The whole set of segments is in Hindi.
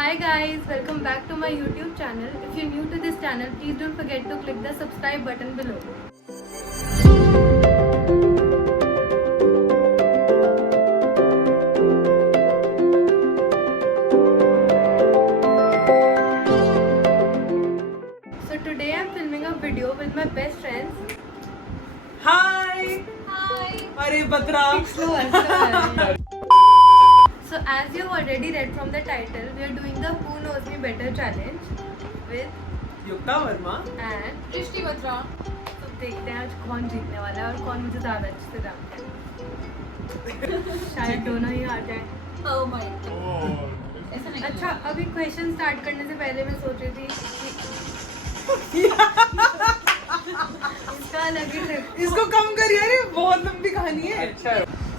Hi guys, welcome back to my YouTube channel. If you're new to this channel, please don't forget to click the subscribe button below. So today I'm filming a video with my best friends. Hi! Hi! अरे बकरा! Slower. So as you've already read from the title, we are doing the Who Knows Me Better challenge with Yukta Verma and दृष्टि बत्रा। तो देखते हैं आज कौन जीतने वाला है और कौन मुझे ज़्यादा अच्छे से जानता है। शायद दोनों ही आ जाए। Oh my God। ऐसा नहीं। अच्छा, अभी क्वेश्चन स्टार्ट करने से पहले मैं सोच रही थी कि इसका अलग ही ट्रिप। इसको कम करिए, अरे बहुत लंबी कहानी है। अच्छा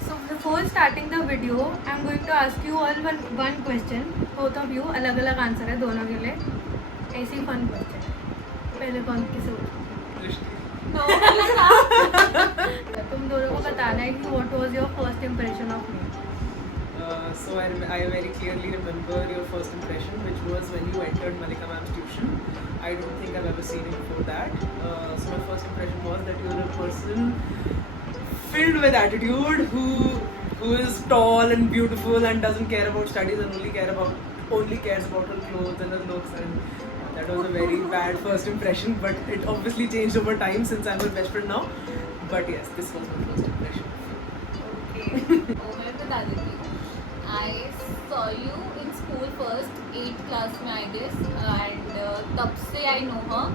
So before starting the video, I'm going to ask you all one question. Both of you अलग अलग आंसर है दोनों के लिए। ऐसी फन क्वेश्चन। पहले कौन किसे No। तुम दोनों को बताना है कि what was your first impression of me? So I very clearly remember your first impression, which was when you entered Malika ma'am's tuition. I don't think I've ever seen you before that. So my first impression was that you're a person filled with attitude, who is tall and beautiful and doesn't care about studies and only cares about her clothes and her looks, and that was a very bad first impression, but it obviously changed over time since I'm your best friend now. But yes, this was my first impression. Okay. मैं बता देती हूँ। I saw you in school first, 8th class में I guess, and तब से I know her.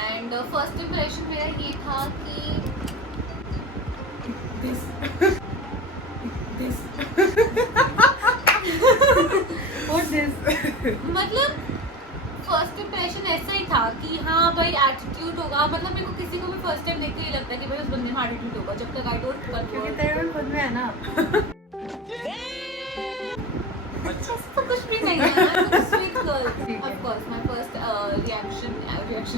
And first impression मेरा ये था कि What this? मतलब फर्स्ट इम्प्रेशन ऐसा ही था कि हाँ भाई एटीट्यूड होगा। मतलब मेरे को किसी को भी फर्स्ट टाइम देख के ही लगता है कि भाई उस बंदे में एटीट्यूड होगा, जब तक आई डोंट क्योंकि तेरे में खुद में है ना। तो कुछ भी नहीं है। स्वीट ठीक गर्ल। है। Of course my first reaction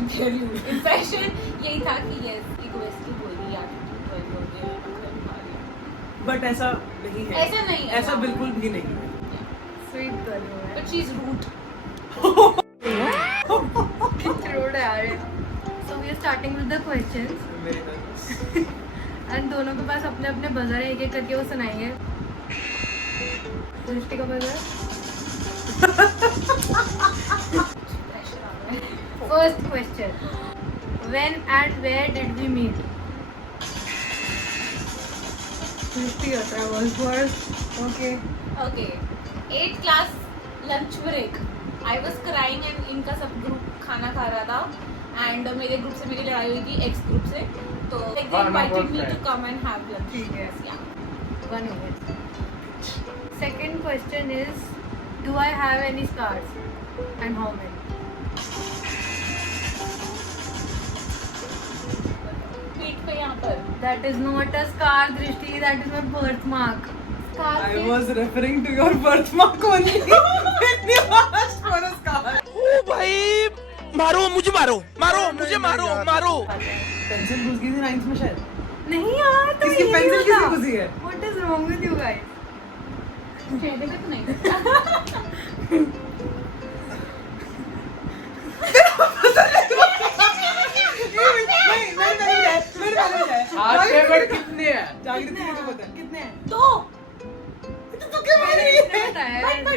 कह रही हूँ, इम्प्रेशन यही था कि यस इगोइस्टिक हो रही है, एटीट्यूड हो रही है। बट ऐसा नहीं है। ऐसा नहीं है। ऐसा बिल्कुल भी नहीं है। Sweet girl हो है। But she is rude. Rude है यार। So we are starting with the questions. Very nervous. And दोनों के पास अपने अपने बजर है, एक एक करके वो सुनाएंगे। दृष्टि का buzzer. First question. When and where did we meet? दृष्टि होता was first. Okay. Okay 8th class lunch break. I was crying and इनका सब ग्रुप खाना खा रहा था एंड मेरे ग्रुप से मेरी लड़ाई हुई थी एक्स ग्रुप से, तो they invited me to come and have lunch. ठीक है। Yeah. One minute. Second question is, do I have any scars and how many? पीठ पे यहाँ पर That is not a scar, Drishti. That is my birthmark. scar I पे was referring to your birthmark only. When you asked for a scar. ओ भाई मारो मुझे मुझे मारो पेंसिल घुस गई थी 9th में शायद। नहीं यार, तो किसकी ये pencil नहीं होता। किसकी घुसी है? What is wrong with you guys? चेहरे पे तो नहीं। कितने हैं? जागृति मुझे पता है। कितने हैं? दो। तो तू क्या बोल रही है?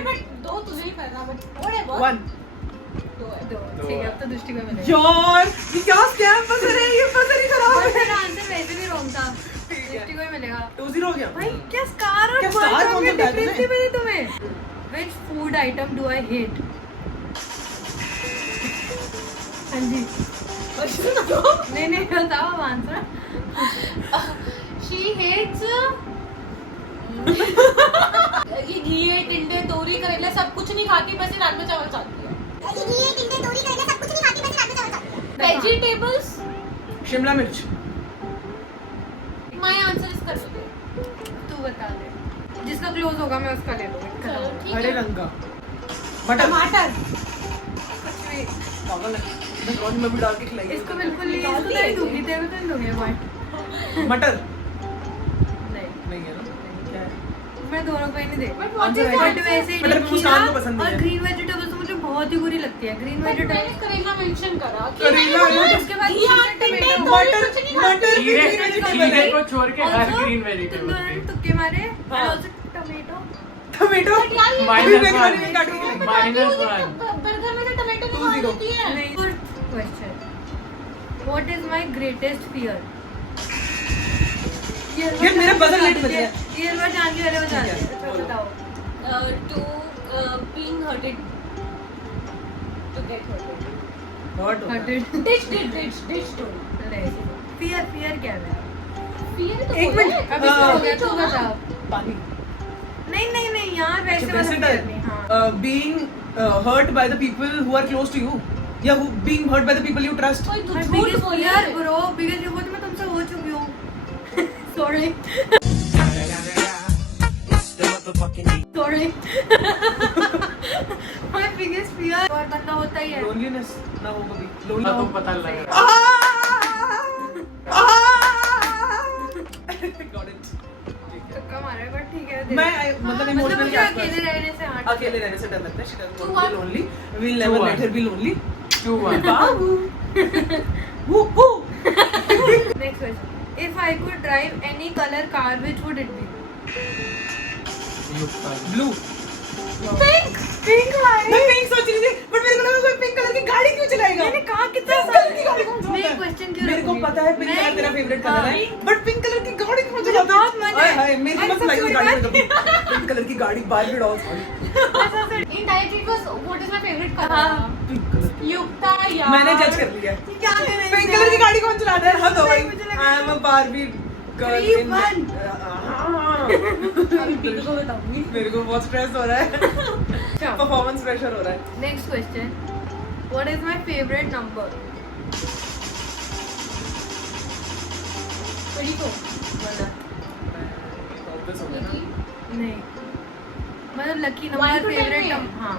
बट दो तुझे ही पता, बट थोड़े बहुत। 1 दो है। दो। ठीक है, अब तो दृष्टि को मिलेगा। यार ये क्या स्कैम पसंद है, ये पसंद ही खराब और है। मेरा आंसर वैसे भी रॉन्ग था। ठीक है। दृष्टि को ही मिलेगा। 2-0 हो गया। भाई क्या स्कार और क्या scar birthmark कौन में सा बताया difference तूने? नहीं पता तुम्हें? Which food item do I hate? हाँ जी। नहीं बताओ अब आंसर। She hates ये घी टिंडे तोरी करेला सब कुछ नहीं खाती, बस ये राजमा चावल खाती है। वेजिटेबल्स। शिमला मिर्च। My answer is correct. तू बता दे। जिसका क्लोज होगा मैं उसका ले लूंगी। चलो ठीक हरे है। रंग का मटर। टमाटर। कुछ भी। पागल है, मैं रोज में भी डाल के खिलाई। इसको बिल्कुल नहीं, इसको नहीं दूंगी, तेरे को नहीं दूंगी पॉइंट। मटर नहीं नहीं है ना? क्या है? मैं दोनों को ही नहीं दे। But what Answer is है the बट answer? वैसे ही मटर खीरा मुस्कान को पसंद नहीं और है। ग्रीन वेजिटेबल्स लगती है ग्रीन But वेजिटेबल। मैंने करेला मेंशन करा कि करेला, मैंने बोला, उसके बाद घिया, दूसरे टिंडे, tomato, तो भी मटर कुछ नहीं खाते। मटर भी खीरे green vegetable खीरे है। को छोड़ के हर Also, ग्रीन तुम वेजिटेबल दोनों ने तुक्के मारे हाँ। and also tomato। Tomato But यार ये अभी मैं -1 खाने में काट रही हूँ। -1 बर्गर में से टमाटो 2-0 निकाल देती है। नहीं, fourth question. What is my greatest fear? ये मेरा buzzer late बज गया। ये बार जान के वाले बता ठीक है, दे। अच्छा बोलो। बताओ। To being hurted. To get hurted. Hurt होता है। Hurted। Ditch to. नहीं, fear क्या है? Fear तो एक बोला मिनट, है। अभी हाँ। हो गया तू बता। पानी नहीं यार वैसे अच्छा, वाला वैसे fear नहीं, हाँ। being hurt by the people who are close to you या who being hurt by the people you trust कोई और झूठ biggest बोले fear bro, biggest fear तो मैं तुमसे हो चुकी हूँ। Sorry। Sorry। My biggest fear और बंदा होता ही है। loneliness ना हो कभी तो lonely पता लग रहा got it तुक्का मारा है, but ठीक है। मैं मतलब मतलब emotional मुझे के आसपास अकेले रहने से हाँ। अकेले रहने से डर लगता है she doesn't Two want to be one. lonely we'll never 2-1. let her be lonely 2-1 Babu woo woo Next question. If I could drive any color car, which would it be? blue Pink. Pink भाई। मैं पिंक सोच रही थी बट मेरे को लगा कोई पिंक कलर की गाड़ी क्यों चलाएगा मैंने कहा कितना पिंक कलर की गाड़ी कौन मैं चलाता एक है question क्यों मेरे को रखूंगी? पता है पिंक मैं- कलर तेरा फेवरेट कलर हाँ। है बट पिंक कलर की गाड़ी क्यों मुझे चलाता बहुत मजा है। हाय मेरे को और मत सबसे लाइक बड़ी गाड़ी में बात- कभी पिंक कलर की गाड़ी बारबी डॉल्स वाली Indirectly it was what is my favorite color? हाँ। पिंक कलर की युक्ता यार। मैंने जज कर लिया है क्या करें? पिंक कलर की गाड़ी कौन चलाता है हद हो गई मुझे लगा- I am a Barbie girl 3-1. अभी पीकू को बताऊंगी। मेरे को बहुत स्ट्रेस हो रहा है अच्छा, परफॉर्मेंस प्रेशर हो रहा है next question. What is my favorite number? 24. Obvious हो गया ना नहीं, मतलब लकी 1 नंबर to 10 फेवरेट में? नंबर। हाँ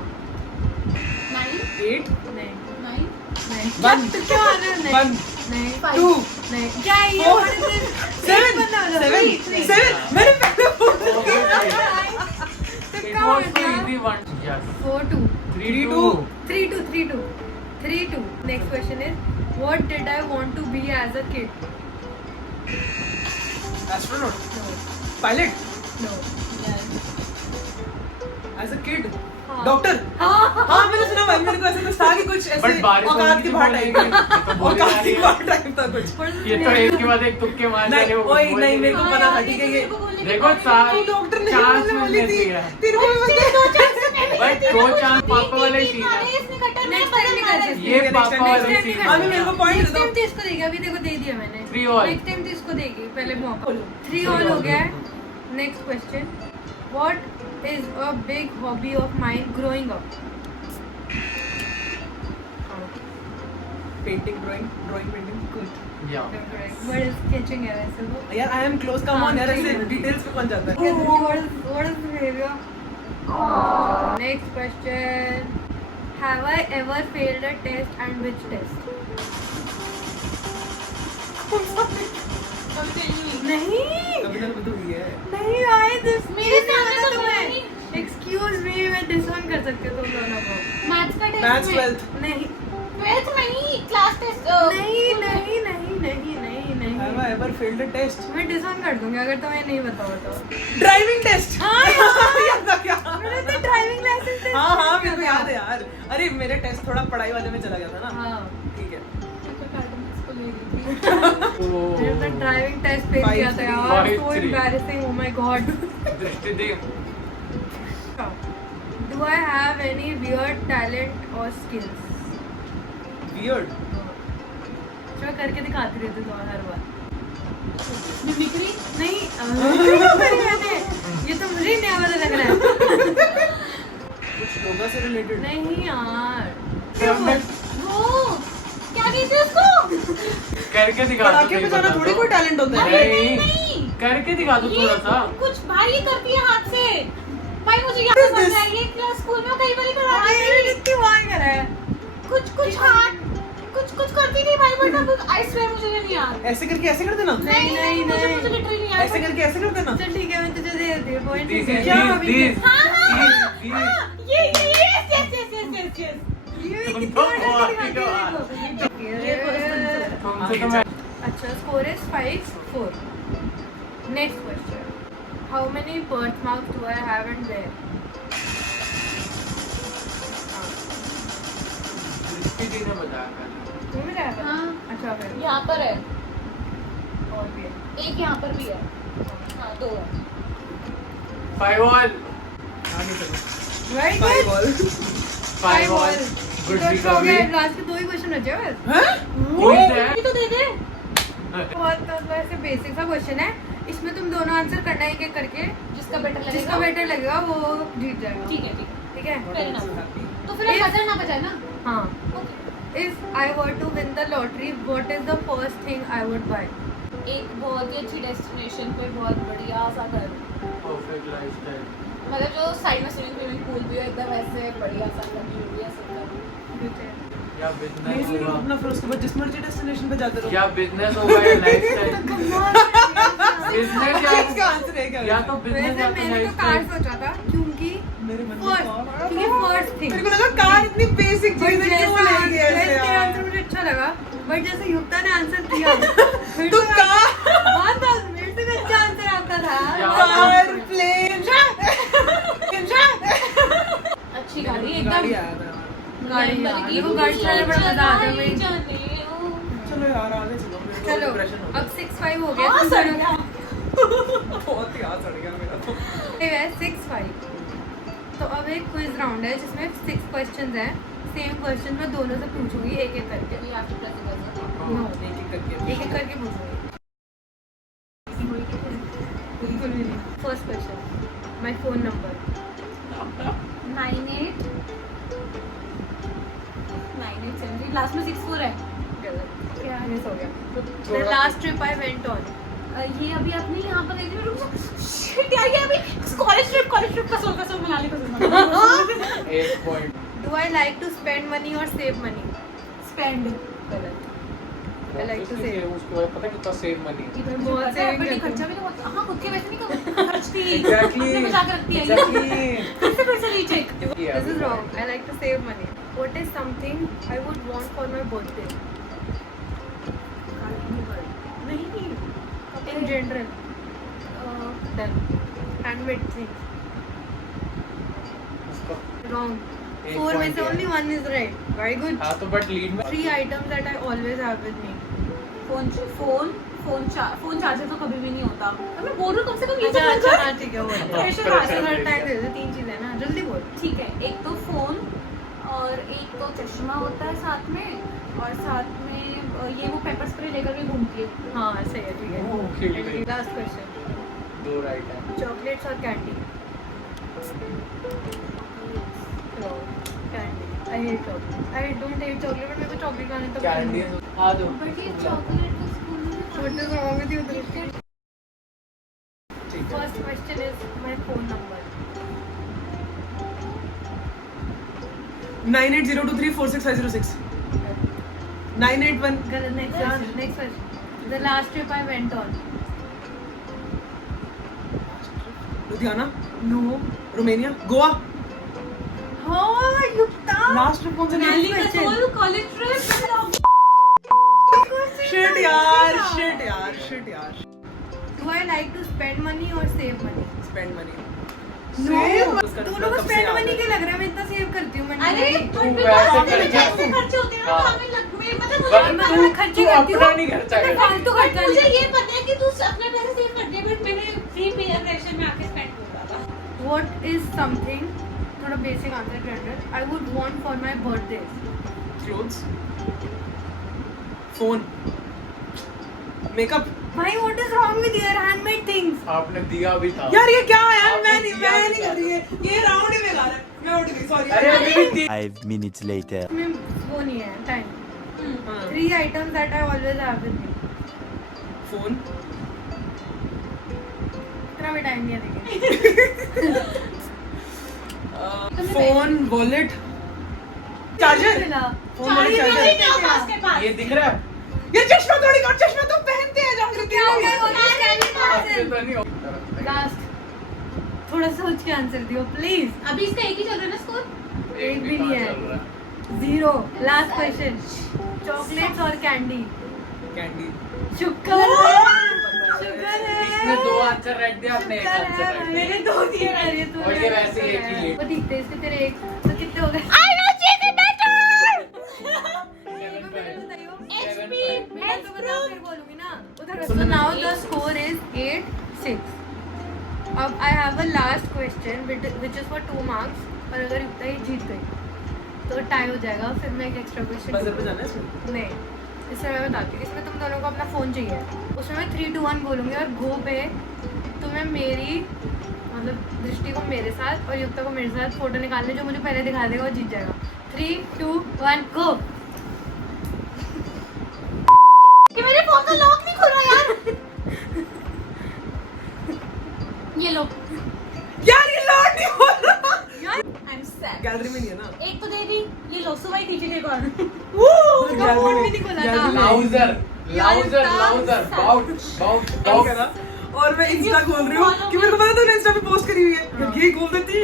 9. 8 नहीं 9. नहीं One. तो क्या आ रहा है? नहीं 1 नहीं 5. 2 नहीं क्या है ये? Four. What is this? 7 बंदा हो 7 जाओ। Three. 7 मैंने पहले बोला तो It क्या was हो the गया? easy one. Yes. 4-2. 3-2. 3-2. 3-2. Next question is, what did I want to be as a kid? Astronaut No. Pilot No. As a kid हाँ। डॉक्टर हाँ। हाँ मैंने सुना भाई मेरे को ऐसा कुछ था कि कुछ ऐसे But बारिश औकात होगी की तो बाहर बोलेंगे, टाइप ये तो बोले औकात जा की रही है। बाहर टाइप था कुछ What is ये this तो name? एक के बाद एक तुक्के मार नहीं ओए नहीं मेरे को हाँ पता था यार, ठीक है ये देखो चार तू डॉक्टर नहीं चांस बोलने मिल वाली लेती थी है तेरे को भी बता बट दो चांस पापा वाले ही सीन है Next time नहीं कर सकते। ये ठीक है, पापा next वाले time सीन नहीं अभी मेरे को पॉइंट नेक्स्ट दो टाइम तो इसको देगी, अभी देखो दे दिया मैंने। 3-all. नेक्स्ट टाइम तो इसको देगी, पहले मौका। बोलो। 3-all हो गया है। Next question, what is a big hobby of mine growing up? Painting drawing painting good या व्हाट इज स्केचिंग है वैसे तो। यार I am close come on यार ऐसे डिटेल्स पे कौन जाता है What is behavior? Next question. Have I ever failed a test and which test? नहीं कभी ना कभी तो हुई है नहीं आए दिस मेरे सामने तो हुआ नहीं। एक्सक्यूज मी, मैं डिसऑन कर सकती हूँ तुम दोनों को। मैथ्स का मैथ्स टेस्ट 12th नहीं 12th में नहीं क्लास टेस्ट नहीं नहीं नहीं नहीं नहीं हैव नहीं I ever failed a test मैं डिसऑन कर दूंगी अगर तुम्हें नहीं बताओ तो। ड्राइविंग टेस्ट हाँ यार, याद आ गया मैंने तो ड्राइविंग लाइसेंस टेस्ट हाँ हाँ मेरे को याद है यार अरे मेरा टेस्ट थोड़ा पढ़ाई वाले में चला गया था ना हाँ ठीक है को ले गई थी। मैंने तो ड्राइविंग टेस्ट फेल किया था यार, 5-3. so embarrassing, oh my god. दृष्टि दे Do I have any weird talent or skills? Weird जो करके दिखाती रहती हूँ हर बार। मिमिक्री नहीं क्यों करी मैंने? ये तो मुझे ही नया वाला लग रहा है। कुछ योगा से रिलेटेड नहीं यार, वो क्या कहते हैं उसको करके दिखा दो पटाखे सही बजाना बता थोड़ी दो। कोई टैलेंट होता है नहीं नहीं करके दिखा दो ये थोड़ा सा कुछ भाई ये करती है हाथ से भाई मुझे याद What is समझ this? आ रही है क्लास स्कूल में कई बार करवाती मैंने थी कितनी बार करा है। कुछ हाथ कुछ करती थी भाई बट आई स्वेयर मुझे नहीं याद ऐसे करके ऐसे कर देना नहीं, मुझे नहीं। लिटरली नहीं याद ऐसे करके ऐसे कर देना चल ठीक है, मैं तुझे दे देती हूँ पॉइंट। This is क्या this अभी this हाँ हाँ this हाँ ये yes yes yes yes yes yes कितनी तुम तो बार बहुत दिखाती ही है हो। देखो। तुमसे तो मैं अच्छा, score is 5-4. Next question. How many birth marks do I have and where? Drishti ji ने बताया पहले। तुम्हें क्या है? हाँ। अच्छा फिर यहाँ पर है, और भी है. एक यहाँ पर भी है. हाँ, 2 है. 5-1. आगे चलो. Very 5 good. Ball. 5-1. Good recovery. Last के 2 ही क्वेश्चन बचे हैं बस. हाँ? क्विज है। ये तो दे दे. बहुत वैसे बेसिक सा क्वेश्चन है. इसमें तुम दोनों आंसर करना है एक एक करके. जिसका बेटर लगेगा. जिसका बेटर लगेगा वो जीत जाएगा. ठीक है, ठीक है. ठीक है. What Fair makes you enough. happy? तो फिर हम बजाय ना बजाए ना. हाँ. Okay. If I were to win the lottery, what is the first thing I would buy? एक बहुत ही अच्छी डेस्टिनेशन पे बहुत बढ़िया सा घर, परफेक्ट लाइफस्टाइल. मतलब जो साइड में स्विमिंग पूल भी है एकदम ऐसे बढ़िया सा घर भी है सुंदर. या नहीं बिजनेस फिर होगा. अपना फिर उसके बाद जिस मर्जी डेस्टिनेशन पे जाते रहो. या बिजनेस होगा या लाइफस्टाइल. बिजनेस इसका आंसर है क्या? या तो बिजनेस वैसे या तो मैंने तो कार लाइफस्टाइल. सोचा था क्योंकि मेरे मन में कार. फर्स्ट थिंग मेरे को लगा कार इतनी बेसिक चीज है क्यों लेंगे ऐसे मेरा यार. आंसर मुझे अच्छा लगा, बट जैसे युक्ता ने आंसर किया फिर तो तो कार बहुत 10 मिनट से अच्छा आंसर आता था. कार प्लेन अच्छी गाड़ी एकदम. गाड़ी आया था. गाड़ी यार, लगी देखो गाड़ी चलाने में बड़ा मजा आता है भाई. जाने ओ. चलो यार आगे चलो. मेरे को चलो depression हो अब 6-5 हो गया. हाँ, तुम सड़ दोनों गया. गया. बहुत ही हाथ सड़ गया मेरा तो. ये है 6-5. तो अब एक क्विज राउंड है जिसमें 6 क्वेश्चंस हैं. सेम क्वेश्चन मैं दोनों से पूछूंगी एक एक करके. We have to press the buzzer. No, एक एक करके. एक एक करके पूछूंगी. बिल्कुल भी नहीं. First question, my phone number. 98 98 last में 64 है. गलत. क्या मिस हो गया. The थोड़ा- last trip I went on. ये अभी अपने यहाँ पर गई थी. मेरे को शिट यार, ये अभी कॉलेज ट्रिप का सोल मनाली का 1 point. Do I like to spend money or save money? Spend. गलत. I like to save. उसके बाद पता है कितना सेव मनी है. इधर बहुत बहुत saving बड़ी करती खर्चा हूँ. भी तो बहुत. हाँ, खुद के वैसे नहीं खर्चती. Exactly. अपने बचा के रखती है. Exactly. फिर से recheck. This is wrong. I like to save money. What is something I would want for my birthday? नहीं. In general. Done. Handmade things. Wrong. एक 4 में point से है. only 1 is right. Very good. हाँ तो बट लीड में 3 items that I always have with me. Phone charger तो कभी भी नहीं होता. मैं बोल रही हूँ कम से कम ये अच्छा तो अच्छा कर. हाँ ठीक है वो है. Pressure Pressure pressure हर टाइम दे दे. 3 चीजें हैं ना, जल्दी बोल. ठीक है. एक तो फोन और एक तो चश्मा होता है साथ में, और साथ में ये वो पेपर स्प्रे लेकर भी घूमती है. हाँ सही है ठीक है. ओके. Last question. 2 राइट है. चॉकलेट्स और candy. Candy. I hate chocolate. I don't hate chocolate but मेरे को चॉकलेट खाने तो कैंडी आ दो. बट ये चॉकलेट तो स्कूल में What is wrong with you? ठीक है. First question is my phone number. 9802346506. 981. Correct. Next question. Next question. The last trip I went on. Ludhiana. No. Romania. Goa. हाँ युक्ता. लास्ट ट्रिप कौन सा गया? मनाली का सोल कॉलेज ट्रिप. शिट यार. Do I like to spend money or save money? Spend money. No. उसका दोनों को कब से spend याद money है? क्या लग रहा है? मैं इतना save करती हूँ. मैंने अरे तू बट वैसे खर्चे होते हैं ना, हाँ. तो हमें मतलब बट मैं खर्चे तू करती हूँ. अपना नहीं खर्चा मैं करती. फालतू खर्चा मुझे नहीं. ये पता है कि तू अपने पैसे सेव करती है, बट मैंने फ्री पीयर रेशन में आके स्पेंड कर रहा था. What is something? थोड़ा basic answer general. I would want for my birthday. Clothes. Phone. Makeup. भाई what is wrong with your handmade things? आपने दिया भी था. यार ये क्या है? आपने मैं नहीं दिया भी कर रही है. ये राउंड ही बेकार है. मैं उठ गई. सॉरी. अरे अभी भी 5 minutes later. इसमें वो नहीं है time. हाँ. 3 items that I always have with me. Phone. इतना भी टाइम नहीं है फोन. वॉलेट. चार्जर. फोन और चार्जर चार्जर. नहीं था पास के पास. ये दिख रहा है. ये चश्मा थोड़ी और चश्मा तो पहनते हैं जागृति. क्या हो गया? आपसे तो नहीं हो. लास्ट थोड़ा सोच के आंसर दियो प्लीज. अभी इसका एक ही चल रहा है ना स्कोर. एक भी नहीं है. चल रहा है. 0. Last question. Chocolates और candy? Candy. शुक्र इसने 2 आंसर राइट दिया, आपने 1 आंसर राइट दिया। मैंने 2 दिए अरे तू और ये वैसे ही एक ही लेट। वो दिखते हैं, इसके तेरे एक तो कितने हो गए? 7.5 HP मैं तो बता फिर बोलूंगी ना उधर। So now the score is 8-6. अब I have a last question which is for 2 marks. और अगर युक्ता ये जीत गई तो टाई हो जाएगा, फिर मैं एक एक्स्ट्रा बजर पे क्वेश्चन जाना है इसमें? नहीं, इसमें मैं बताती हूँ। इसमें तुम दोनों को अपना फ़ोन चाहिए, उसमें मैं 3, 2, 1 बोलूँगी और गो पे तुम्हें मेरी मतलब दृष्टि को मेरे साथ और युक्ता को मेरे साथ फोटो निकालने, जो मुझे पहले दिखा देगा वो जीत जाएगा। 3, 2, 1 गो। कि मेरे फोन का लॉक नहीं खुल रहा यार। ये लो। यार ये लॉक नहीं हो रहा। I am sad. गैलरी में नहीं है ना? एक तो दे दी, ये लो सुबह ही दीजिए एक और। उसका फोन भी नहीं खुला था। लाउजर लाउजर लाउजर बाउट बाउट क्या बाउट करा? और मैं इंस्टा खोल रही हूँ कि मेरे को पता तूने इंस्टा पे पोस्ट करी हुई है। यार ये खोल देती।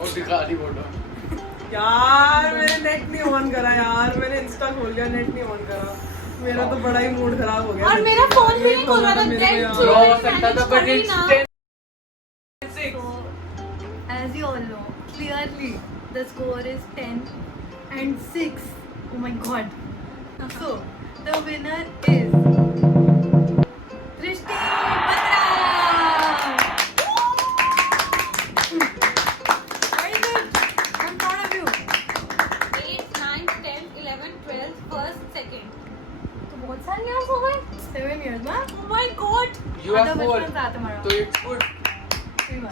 और दिखा दी फोटो। यार मैंने नेट नहीं ऑन करा यार, मैंने इंस्टा खोल लिया, नेट नहीं ऑन करा। मेरा तो बड़ा ही मूड खराब हो गया। और मेरा फोन भी ये नहीं खुल रहा था, मेरे को डेड यार। थी। ड्रॉ हो सकता था but it's 10 So, as you all know, clearly the score is 10-6. Oh my god. So, the winner is Drishti Batra. Very good. I'm proud of you. 8, 9, 10, 11, 12, first, second. तो बहुत सारे years हो गए। 7 years, ना? Oh my god. You are आधा 4 बचपन था तुम्हारा। तो इट्स गुड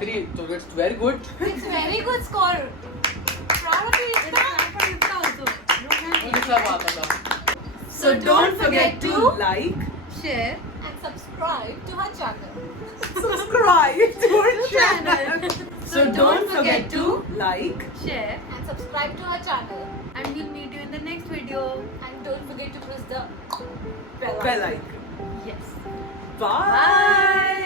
3 तो it's very good It's very good score. Proud of you, Let's Ekta. clap for Yukta also. मुझे सब आता था So don't forget to like, Share And subscribe to our channel. subscribe to our channel. channel. So don't forget to like. share, And subscribe to our channel. and we'll meet you in the next video. And don't forget to press the bell Bell icon. icon. Yes. Bye.